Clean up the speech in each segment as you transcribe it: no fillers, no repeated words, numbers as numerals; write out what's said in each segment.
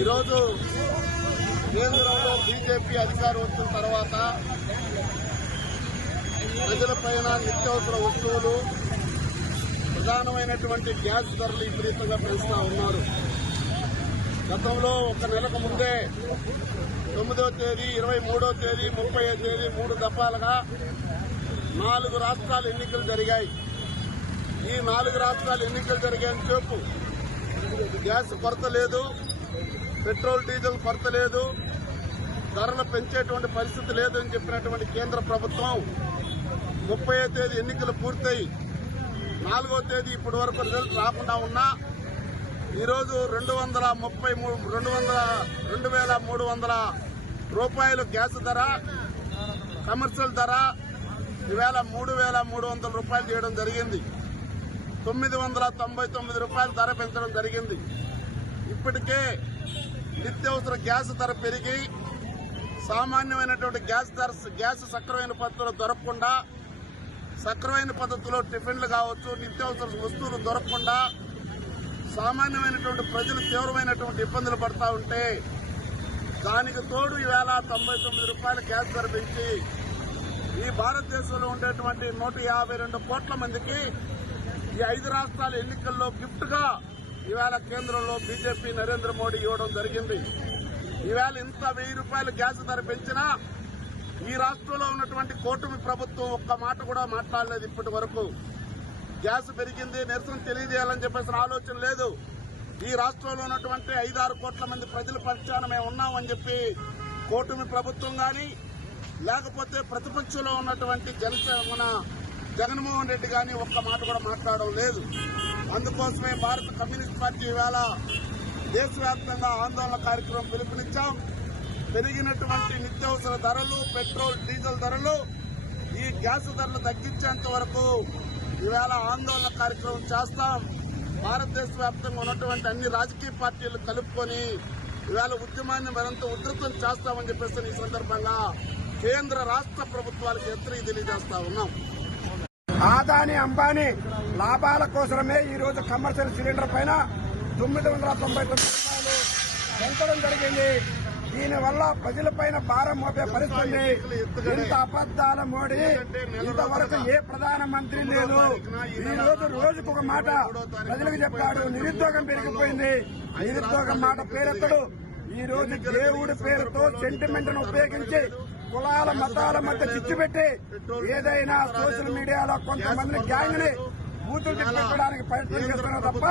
ఈరోజు కేంద్రంలో బీజేపీ అధికారం వచ్చిన తర్వాత ప్రజలపైన నిత్యావసర వస్తువులు ప్రధానమైనటువంటి గ్యాస్ ధరలు విపరీతంగా పెంచుతా ఉన్నారు. గతంలో ఒక నెలకు ముందే 9వ తేదీ, 23వ తేదీ, 30వ తేదీ 3 దఫాలుగా 4 రాష్ట్రాల ఎన్నికలు జరిగాయి. ఈ 4 రాష్ట్రాల ఎన్నికలు జరిగేంత సేపు గ్యాస్ కొరత లేదు, పెట్రోల్ డీజిల్ కొరత లేదు, ధరలు పెంచేటువంటి పరిస్థితి లేదని చెప్పినటువంటి కేంద్ర ప్రభుత్వం 30వ తేదీ ఎన్నికలు పూర్తయి 4వ తేదీ ఇప్పటి వరకు రిజల్ట్ రాకుండా ఉన్నా ఈరోజు 2,300 రూపాయలు గ్యాస్ ధర, కమర్షియల్ ధర ఈవేళ 3,300 రూపాయలు చేయడం జరిగింది. 999 రూపాయల ధర పెంచడం జరిగింది. ఇప్పటికే నిత్యావసర గ్యాస్ ధర పెరిగి సామాన్యమైనటువంటి గ్యాస్ సక్రమైన పద్ధతిలో దొరకకుండా, సక్రమైన పద్ధతిలో టిఫిన్లు కావచ్చు, నిత్యావసర వస్తువులు దొరకకుండా సామాన్యమైనటువంటి ప్రజలు తీవ్రమైనటువంటి ఇబ్బందులు పడతా ఉంటే దానికి తోడు ఈవేళ 99 రూపాయల గ్యాస్ ధర పెంచి ఈ భారతదేశంలో ఉండేటువంటి 152 కోట్ల మందికి ఈ 5 రాష్ట్రాల ఎన్నికల్లో గిఫ్ట్ గా ఈవేళ కేంద్రంలో బీజేపీ నరేంద్ర మోడీ ఇవ్వడం జరిగింది. ఈవేళ ఇంత 1000 రూపాయల గ్యాస్ ధర పెంచినా ఈ రాష్ట్రంలో ఉన్నటువంటి కూటమి ప్రభుత్వం ఒక్క మాట కూడా మాట్లాడలేదు. ఇప్పటి వరకు గ్యాస్ పెరిగింది, నిరసన తెలియజేయాలని చెప్పేసిన ఆలోచన లేదు. ఈ రాష్ట్రంలో ఉన్నటువంటి 5-6 కోట్ల మంది ప్రజల పక్షాన మేము ఉన్నామని చెప్పి కూటమి ప్రభుత్వం గాని లేకపోతే ప్రతిపక్షంలో ఉన్నటువంటి మన జగన్మోహన్ రెడ్డి గాని ఒక్క మాట కూడా మాట్లాడడం లేదు. అందుకోసమే భారత కమ్యూనిస్ట్ పార్టీ ఇవాళ దేశవ్యాప్తంగా ఆందోళన కార్యక్రమం పిలుపునిచ్చాం. పెరిగినటువంటి నిత్యావసర ధరలు, పెట్రోల్ డీజిల్ ధరలు, ఈ గ్యాస్ ధరలు తగ్గించేంత వరకు ఇవాళ ఆందోళన కార్యక్రమం చేస్తాం. భారతదేశ వ్యాప్తంగా ఉన్నటువంటి అన్ని రాజకీయ పార్టీలు కలుపుకొని ఇవాళ ఉద్యమాన్ని మరింత ఉధృతం చేస్తామని చెప్పేసి ఈ సందర్భంగా కేంద్ర రాష్ట్ర ప్రభుత్వాలకు హెచ్చరిక తెలియజేస్తా ఉన్నాం. ఆదాని అంబానీ లాభాల కోసమే ఈ రోజు కమర్షియల్ సిలిండర్ పైన 999 రూపాయలు పెంచడం జరిగింది. దీనివల్ల ప్రజలపైన భారం మోపే పరిస్థితి. ఇంత అబద్దాల మోడీ ఇంతవరకు ఏ ప్రధానమంత్రి లేదు. ఈ రోజు రోజుకొక మాట ప్రజలకు చెప్పాడు. నిరుద్యోగం పెరిగిపోయింది. నిరుద్యోగం మాట పేరెత్తడు. ఈ రోజు దేవుడి పేరుతో సెంటిమెంట్ ను ఉపయోగించి కులాల మతాల మధ్య చిచ్చు పెట్టి ఏదైనా సోషల్ మీడియాలో కొంతమంది గ్యాంగ్ ని బూతులు తిప్పించడానికి ప్రయత్నం చేస్తున్నారు తప్ప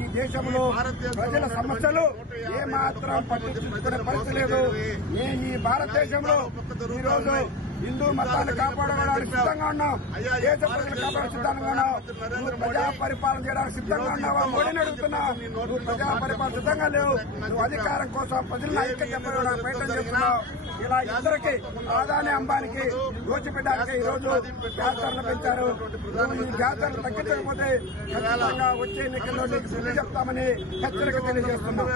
ఈ దేశంలో ప్రజల సమస్యలు ఏమాత్రం పట్టించుకునే పరిస్థితి లేదు. ఈ భారతదేశంలో ఈ రోజు హిందూ మతాన్ని కాపాడడానికి సిద్ధంగా ఉన్నాం. దేశ ప్రజలు కాపాడే సిద్ధంగా ఉన్నాం. నువ్వు ప్రజా పరిపాలన చేయడానికి సిద్ధంగా ఉన్నావా? మోడీని అడుగుతున్నా. నువ్వు ప్రజా పరిపాలన సిద్ధంగా లేవు. నువ్వు అధికారం కోసం ప్రజలను ఐక్యత చెప్పడానికి ప్రయత్నం చేస్తున్నావు. ఇలా ఇద్దరికి ఆదాని అంబానికి దోచిపెట్టడానికి ఈ రోజు గ్యాస్ ధరలు పెంచారు. ఈ గ్యాస్ ధరలు తగ్గించకపోతే ఖచ్చితంగా వచ్చే ఎన్నికల్లో నీకు బుద్ధి చెప్తామని హెచ్చరిక తెలియజేస్తున్నాం.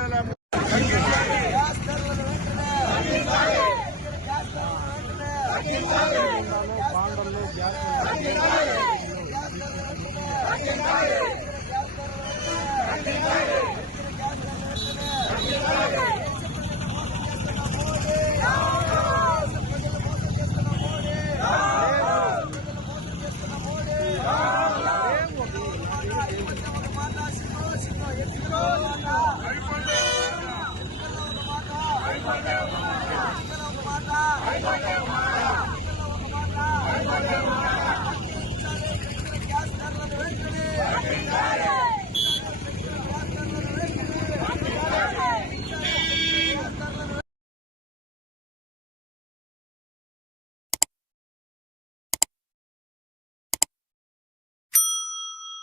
అయిపోయింది.